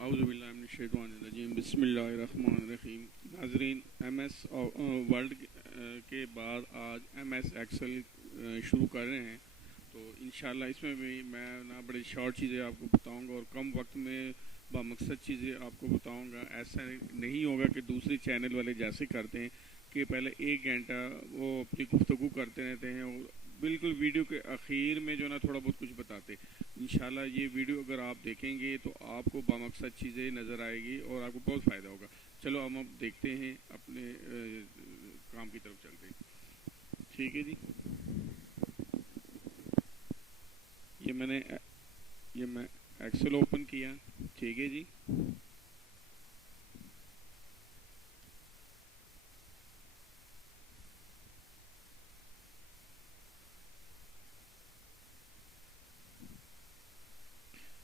औज़ुबिल्लाहिमिनश्शैतानिर्रजीम बिस्मिल्लाहिर्रहमानिर्रहीम। नाज़रीन, MS world के बाद आज MS एक्सेल शुरू कर रहे हैं, तो इंशाल्लाह इसमें भी मैं ना बड़ी शॉर्ट चीज़ें आपको बताऊंगा और कम वक्त में बामकसद चीज़ें आपको बताऊंगा। ऐसा नहीं होगा कि दूसरे चैनल वाले जैसे करते हैं कि पहले 1 घंटा वो अपनी गुफ्तगू करते रहते हैं और बिल्कुल वीडियो के आखिर में जो ना थोड़ा बहुत कुछ बताते। इंशाल्लाह ये वीडियो अगर आप देखेंगे तो आपको बामकसद चीज़ें नज़र आएगी और आपको बहुत फ़ायदा होगा। चलो हम अब देखते हैं, अपने काम की तरफ चलते हैं। ठीक है जी, ये मैं एक्सेल ओपन किया। ठीक है जी,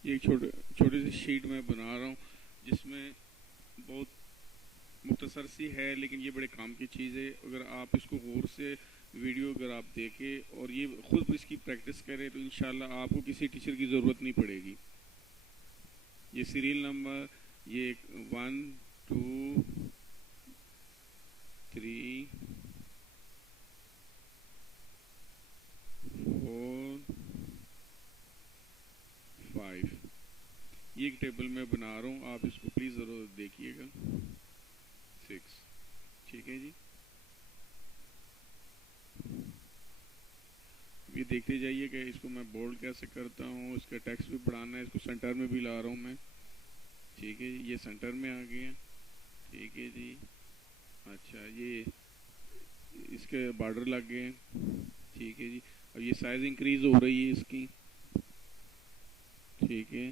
ये एक छोटी सी शीट मैं बना रहा हूँ जिसमें बहुत मुख्तसर सी है, लेकिन ये बड़े काम की चीज़ है। अगर आप इसको गौर से वीडियो अगर आप देखें और ये खुद इसकी प्रैक्टिस करें तो इंशाल्लाह आपको किसी टीचर की ज़रूरत नहीं पड़ेगी। ये सीरियल नंबर, ये 1 2 3 4 5 ये एक टेबल में बना रहा हूँ, आप इसको प्लीज़ ज़रूर देखिएगा। 6, ठीक है जी, ये देखते जाइए कि इसको मैं बोल्ड कैसे करता हूँ। इसका टेक्स्ट भी बढ़ाना है, इसको सेंटर में भी ला रहा हूँ मैं। ठीक है जी, ये सेंटर में आ गया। ठीक है जी, अच्छा ये इसके बॉर्डर लग गए। ठीक है जी, अब ये साइज इंक्रीज हो रही है इसकी। ठीक है,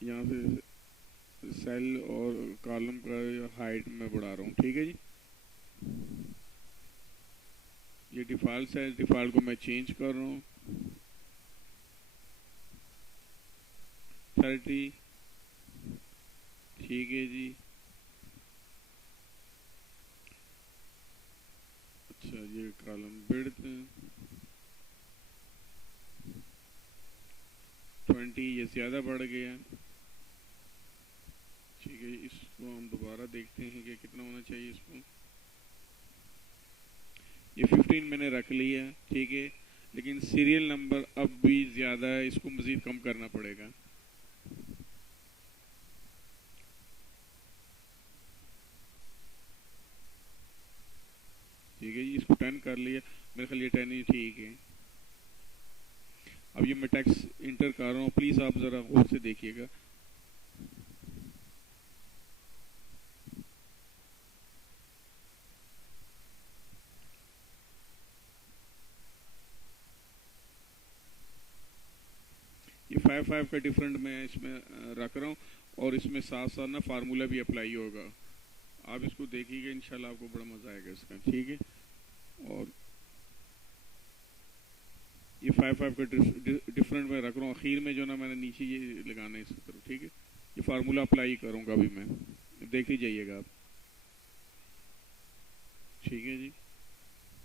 यहाँ से सेल और कॉलम का हाइट में बढ़ा रहा हूँ। ठीक है जी, ये डिफ़ॉल्ट साइज, डिफ़ॉल्ट को मैं चेंज कर रहा हूँ 30। ठीक है जी, अच्छा ये कॉलम विड्थ 20, ये ज़्यादा बढ़ गया। ठीक है, इसको हम दोबारा देखते हैं कि कितना होना चाहिए इसको। ये 15 मैंने रख लिया। ठीक है, लेकिन सीरियल नंबर अब भी ज़्यादा है, इसको मज़ीद कम करना पड़ेगा। ठीक है जी, इसको 10 कर लिया, मेरे ख्याल ये 10 ही ठीक है। अब ये मैं टेक्स्ट इंटर कर रहा हूँ, प्लीज़ आप ज़रा गौर से देखिएगा। ये 5 का डिफरेंट मैं इसमें रख रहा हूँ और इसमें साथ साथ ना फार्मूला भी अप्लाई होगा। आप इसको देखिएगा, इंशाल्लाह आपको बड़ा मज़ा आएगा इसका। ठीक है, और ये 5 का डिफरेंट मैं रख रहा हूँ। आखिर में जो ना मैंने नीचे ये लगाना है इसकी तरफ। ठीक है, ये फार्मूला अप्लाई करूँगा अभी मैं, देखते जाइएगा आप। ठीक है जी,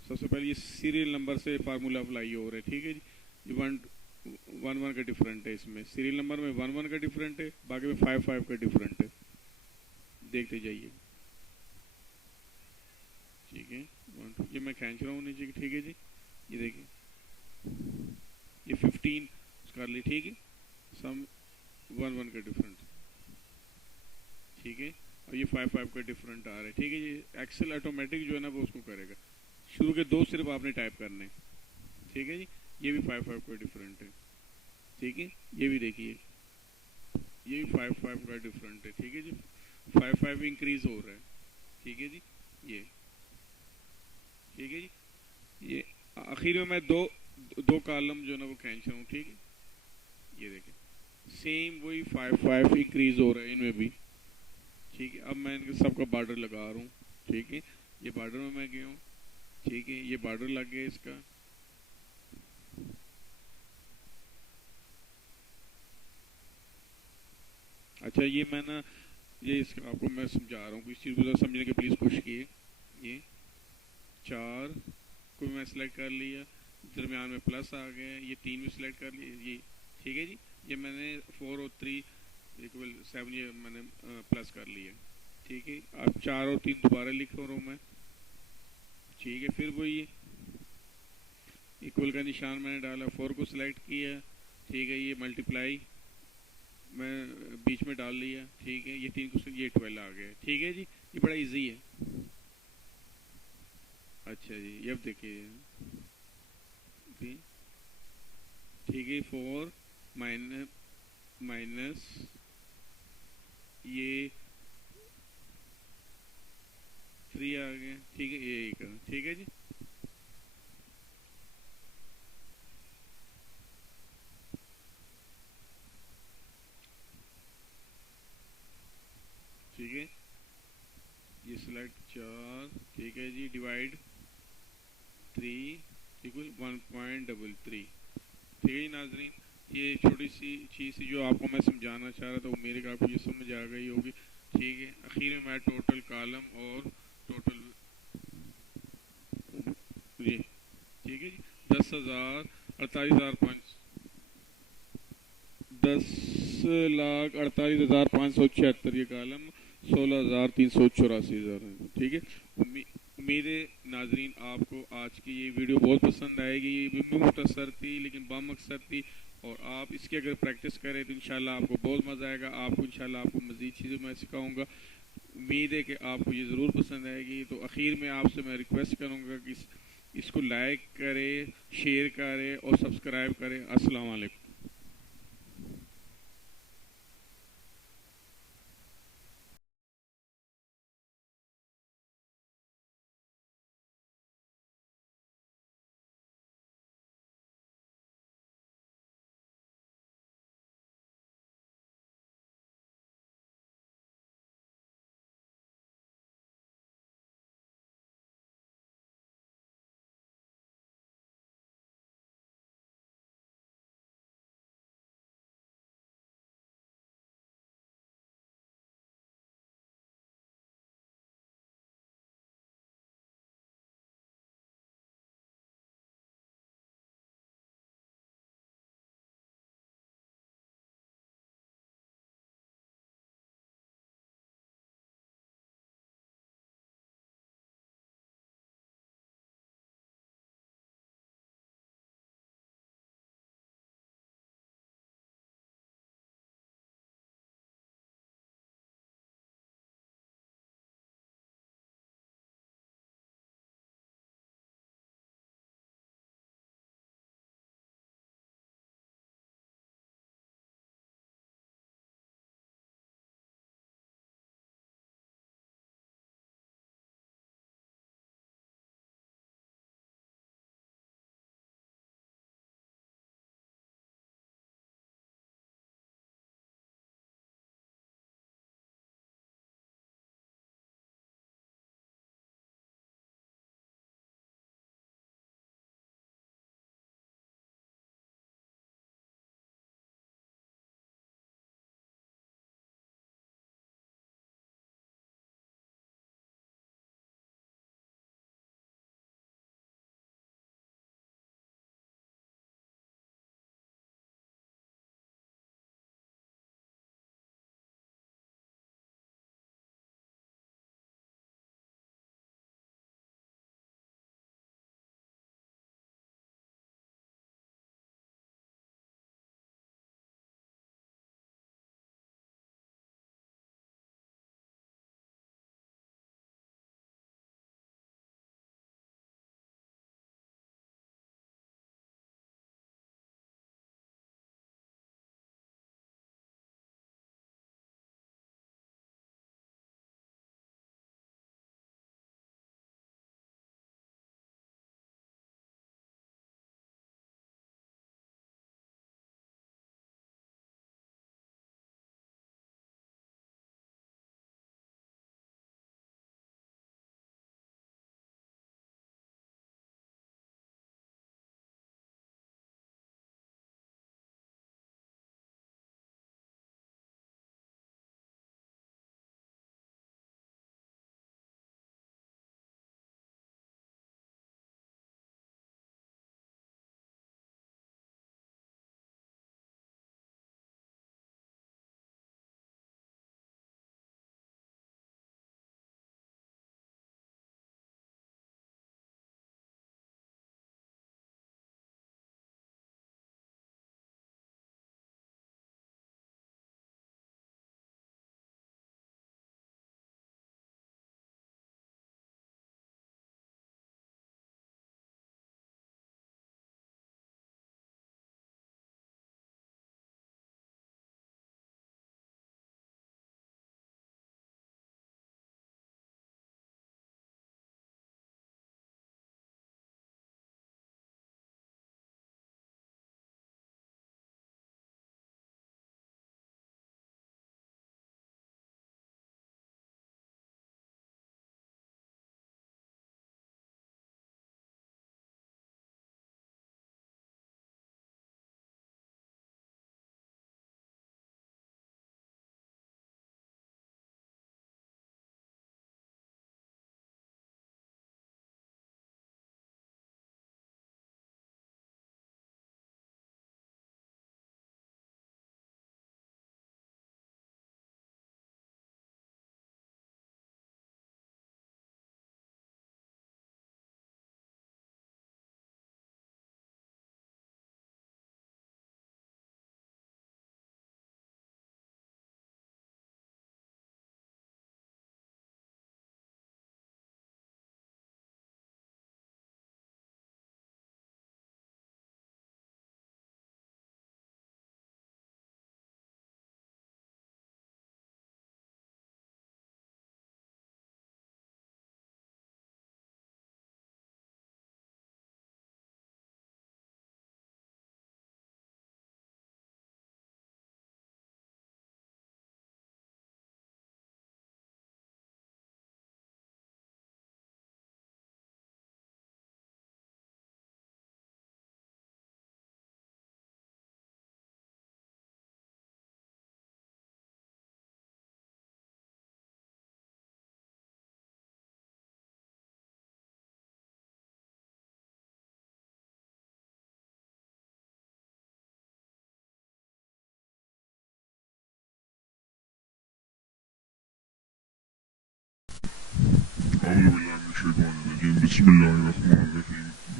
सबसे पहले ये सीरियल नंबर से फार्मूला अप्लाई हो रहा है। ठीक है जी, ये 1 का डिफरेंट है, इसमें सीरियल नंबर में 1 का डिफरेंट है, बाकी में 5 का डिफरेंट है। देखते जाइए। ठीक है, 1 2 ये मैं खींच रहा हूँ नीचे। ठीक है जी, ये देखिए ये 15 कर ली। ठीक है, सम 1 का डिफरेंट। ठीक है, और ये 5 का डिफरेंट आ रहा है। ठीक है, ये एक्सेल ऑटोमेटिक जो है ना वो उसको करेगा। शुरू के 2 सिर्फ आपने टाइप करने। ठीक है जी, ये भी 5 का डिफरेंट है। ठीक है, ये भी देखिए, ये भी 5 का डिफरेंट है। ठीक है जी, 5 इंक्रीज हो रहा है। ठीक है जी, ये ठीक है जी, ये आखिर में मैं दो कॉलम जो ना वो खींच रहा हूँ। ठीक है, ये देखें सेम वही 5 इंक्रीज हो रहा है इनमें भी। ठीक है, अब मैं इनके सबका बॉर्डर लगा रहा हूँ। ठीक है, ये बॉर्डर में मैं गया हूँ। ठीक है, ये बॉर्डर लग गया इसका। अच्छा ये मैं ना ये इसका आपको मैं समझा रहा हूँ, इस चीज़ को समझने के प्लीज़ कोशिश किए। ये 4 को मैं सिलेक्ट कर लिया, दरमियान में प्लस आ गया, ये 3 भी सिलेक्ट कर लिया ये। ठीक है जी, ये मैंने 4 और 3 इक्वल 7 ये मैंने प्लस कर लिया। ठीक है, अब 4 और 3 दोबारा लिख रहा हूँ मैं। ठीक है, फिर वही इक्वल का निशान मैंने डाला, 4 को सिलेक्ट किया। ठीक है, ये मल्टीप्लाई मैं बीच में डाल लिया। ठीक है, ये 3 क्वेश्चन, ये 12 आ गया। ठीक है जी, ये बड़ा इजी है। अच्छा जी, ये अब देखिए। ठीक है, 4 माइनस माइनस ये 3 आ गया। ठीक है, ये का। ठीक है जी, ठीक है, ये सिलेक्ट 4। ठीक है जी, डिवाइड 3 इक्वल 1.33। ठीक है नाजरीन, ये छोटी सी चीज़ थी जो आपको मैं समझाना चाह रहा था। उम्मीद है कि आपको ये समझ आ गई होगी। ठीक है, आखिर में मैं टोटल कॉलम और टोटल ये। ठीक है जी, 10,48,576 ये कॉलम, 16,384 ठीक है। उम्मीद है नाजरीन आपको आज की ये वीडियो बहुत पसंद आएगी। ये भी मुख्तसर थी लेकिन बामकसद थी, और आप इसकी अगर प्रैक्टिस करें तो इंशाल्लाह आपको बहुत मज़ा आएगा। आपको इंशाल्लाह आपको मज़ीद चीज़ें मैं सिखाऊंगा। उम्मीद है कि आपको ये ज़रूर पसंद आएगी। तो आखिर में आपसे मैं रिक्वेस्ट करूँगा कि इसको लाइक करें, शेयर करें और सब्सक्राइब करें। अस्सलाम वालेकुम।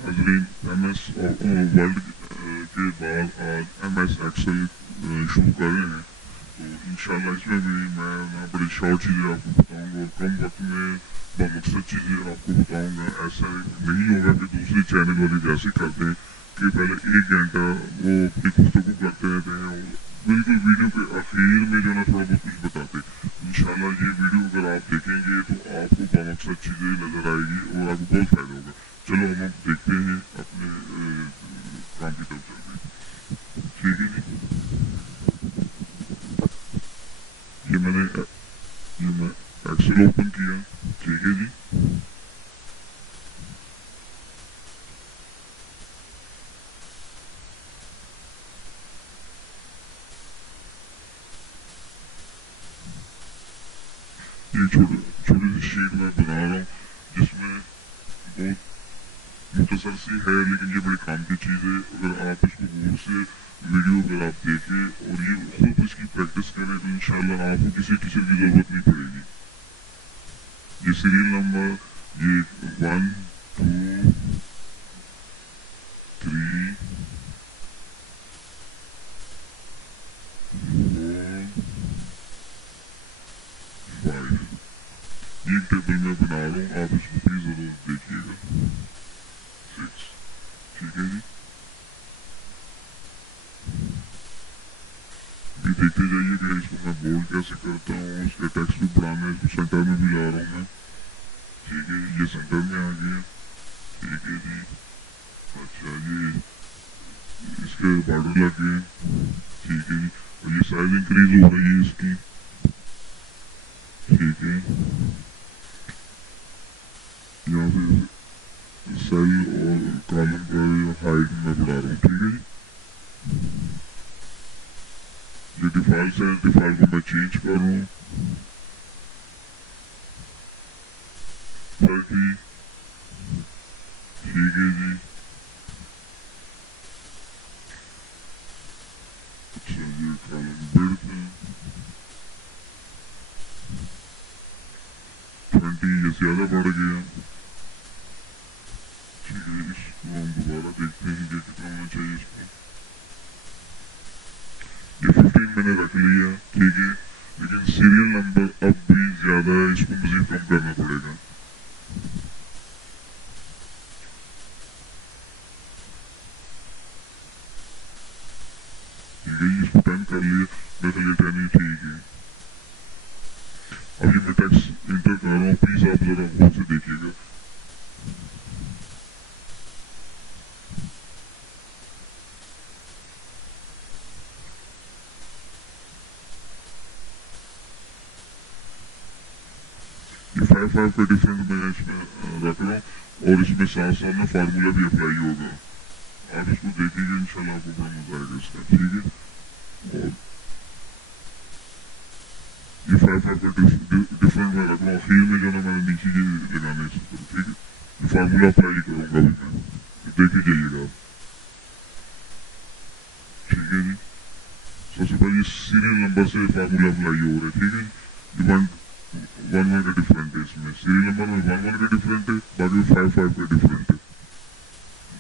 नाज़रीन, MS वर्ल्ड के बाद आज MS एक्सेल शुरू कर रहे हैं। तो इंशाल्लाह इसमें भी मैं ना बड़ी शॉर्ट चीज़ें आपको बताऊंगा और कम वक्त में बामकसद चीज़ें आपको बताऊंगा। ऐसा नहीं होगा कि दूसरे चैनल वाले जैसे करते हैं कि पहले 1 घंटा वो अपनी गुफ्तगू करते रहते हैं और बिल्कुल वीडियो के आखिर में जो ना थोड़ा बहुत कुछ बताते। इंशाल्लाह ये वीडियो अगर आप देखेंगे तो आपको बामकसद चीज़ें नज़र आएगी और आपको बहुत फ़ायदा होगा। चलो हम देखते हैं अपने काम की तरफ चलते हैं। ठीक है जी, ये मैं एक्सेल ओपन किया। ठीक है जी, ये छोटी छोटी सी शीट मैं बना रहा हूँ जिसमें बहुत मुख्तसर सी है, लेकिन ये बड़ी काम की चीज़ है। अगर आप इसको गौर से वीडियो अगर आप देखें और ये खुद इसकी प्रैक्टिस करें तो इंशाल्लाह आपको किसी टीचर की ज़रूरत नहीं पड़ेगी। ये सीरियल नंबर, ये 1 2 3 4 5 ये टेबल में बना रहा हूँ, आप इसको प्लीज जरूर देखिएगा। 6, ठीक है जी, ये देखते जाइए कि इसको मैं बोल्ड कैसे करता हूँ। इसका टेक्स्ट भी बढ़ाना है, इसको सेंटर में भी ला रहा हूँ मैं। ठीक है, ये सेंटर में आ गया। ठीक है जी, अच्छा ये इसके बॉर्डर लग गए। ठीक है जी, और ये साइज इंक्रीज हो रही है इसकी। ठीक है, यहाँ से सेल और कॉलम का हाइट में बढ़ा रहा हूँ। ठीक है जी, ये डिफॉल्ट है, डिफॉल्ट को मैं चेंज कर रहा हूँ 30। ठीक है जी, अच्छा ये कॉलम बिल्ड है 20, ये ज्यादा बढ़ गया। ठीक है, इसको हम दोबारा देखते हैं कि कितना होना चाहिए इसको। ये 15 मैंने रख लिया। ठीक है, लेकिन सीरियल नंबर अब भी ज्यादा है, इसको मजीद कम करना पड़ेगा। ठीक है, इसको 10 कर लिया, मेरे लिए 10 ही ठीक है। अब ये मैं टेक्स्ट इंटर कर रहा हूँ, प्लीज आप जरा गौर से देखिएगा। ये 5 का डिफरेंस मैं इसमें रख रहा हूँ और इसमें साथ साथ ना फार्मूला भी अप्लाई होगा। आप इसको देखिएगा, इंशाल्लाह आपको बड़ा मजा आएगा इसका। ठीक है, और ये 5 का डिफरेंस मैं रख रहा हूँ, आखिर में जो ना मैंने नीचे ये लगाना है इसको। ठीक है, ये फार्मूला अप्लाई करूंगा अभी मैं, देखिए जाइएगा आप। ठीक है जी, सबसे पहले सीरियल नंबर से फार्मूला अप्लाई हो रहा है। ठीक है, ये 1 का डिफरेंट है, इसमें सीरियल नंबर में 1 का डिफरेंट है, बाकी 5 का डिफरेंट है,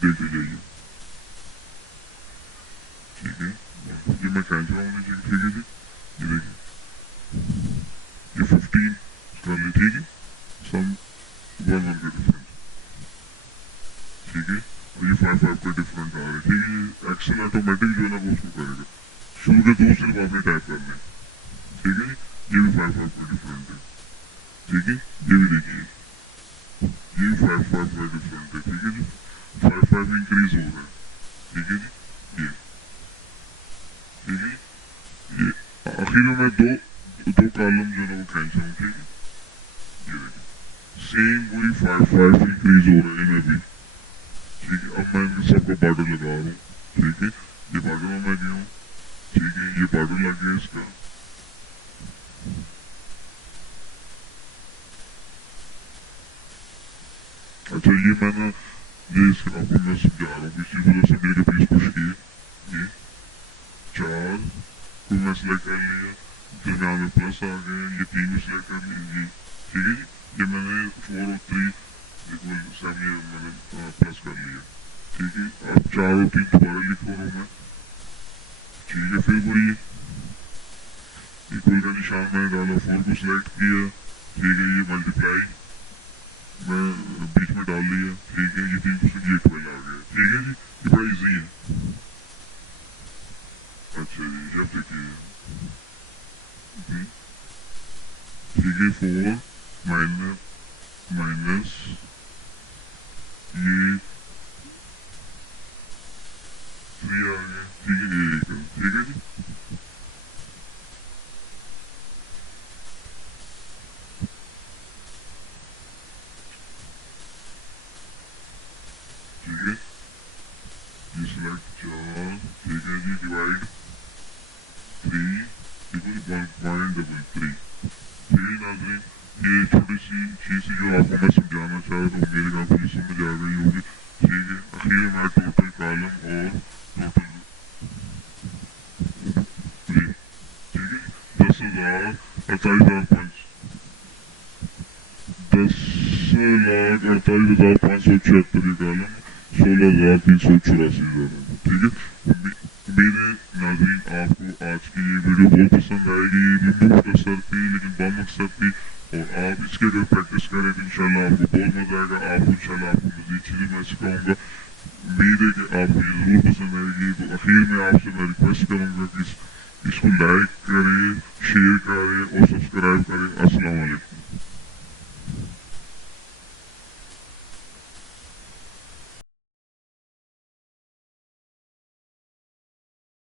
देखिए जाइए। ठीक है, ये मैं खींच रहा हूँ नीचे। ठीक है जी, ये देखिए, ये 15 कर ली। ठीक है, सम 1 का डिफरेंस। ठीक है, और ये 5 का डिफरेंट आ रहा है। ठीक है, ये एक्सेल ऑटोमेटिक जो है ना वो उसको करेगा। शुरू के 2 सिर्फ आपने टाइप करना है। ठीक है, ये भी 5 का डिफरेंट है। ठीक है, ये भी देखिए, ये 5 का डिफरेंट है। ठीक है जी, 5 इंक्रीज हो रहा है। ठीक है जी, ये ठीक है, ये आखिर में मैं दो कॉलम जो है ना वो खींच रहा हूँ। ठीक है, ये देखिए, सेम वही 5 इंक्रीज हो रहा है इनमें भी। ठीक है, अब मैं इनके सबको बॉर्डर लगा रहा हूँ। ठीक है, ये बॉर्डर में मैं गया हूँ। ठीक है, ये बॉर्डर लग गया इसका। अच्छा, ये मैंने ये इसका आपको मैं समझा रहा हूँ, इसी वजह से मेरे पीस पुश किए। ये 4 को मैं सिलेक्ट कर लिया, दरम्यान में प्लस आ गए, ये 3 भी सिलेक्ट कर लीजिए। ठीक है जी, ये मैंने 4 और 3 इक्वल 7 ये मैंने प्लस कर लिया। ठीक है, अब 4 और 3 दोबारा लिख रहा हूँ मैं। ठीक है, फिर वही इक्वल का निशान मैंने डाला, 4 को सिलेक्ट किया। ठीक है, ये मल्टीप्लाई मैं बीच में डाल लिया। ठीक है, ये 3% ये 12 आ गया। ठीक है जी, ये बड़ा इजी है। अच्छा जी, जब देखिए ठीक है, 4 माइनस माइनस ये 3 आ गया। ठीक है, ये इक्वल। ठीक है जी, ठीक है, ये सिलेक्ट 4। ठीक है जी, डिवाइड 3 इक्वल 1.33। ठीक है नाज़रीन, ये छोटी सी चीज़ जो आपको मैं समझाना चाह रहा हूँ, मेरे ख्याल से ये समझ आ गई होगी। ठीक है, आखिर में मैं टोटल कॉलम और टोटल जी। ठीक है, 10,48,576 ये कॉलम, 16,384। ठीक है, मेरे नाज़रीन, आपको आज की ये वीडियो बहुत पसंद आएगी। ये भी मुख्तसर थी लेकिन बामकसद थी, और आप इसके अगर प्रैक्टिस करें तो इंशाल्लाह आपको बहुत मजा आएगा। आपको इंशाल्लाह आपको मजीद चीज़ें मैं सिखाऊंगा। उम्मीद है कि आपको ये जरूर पसंद आएगी। तो आखिर में आपसे मैं रिक्वेस्ट करूंगा कि इसको लाइक करें, शेयर करें और सब्सक्राइब करें। अस्सलाम वालेकुम।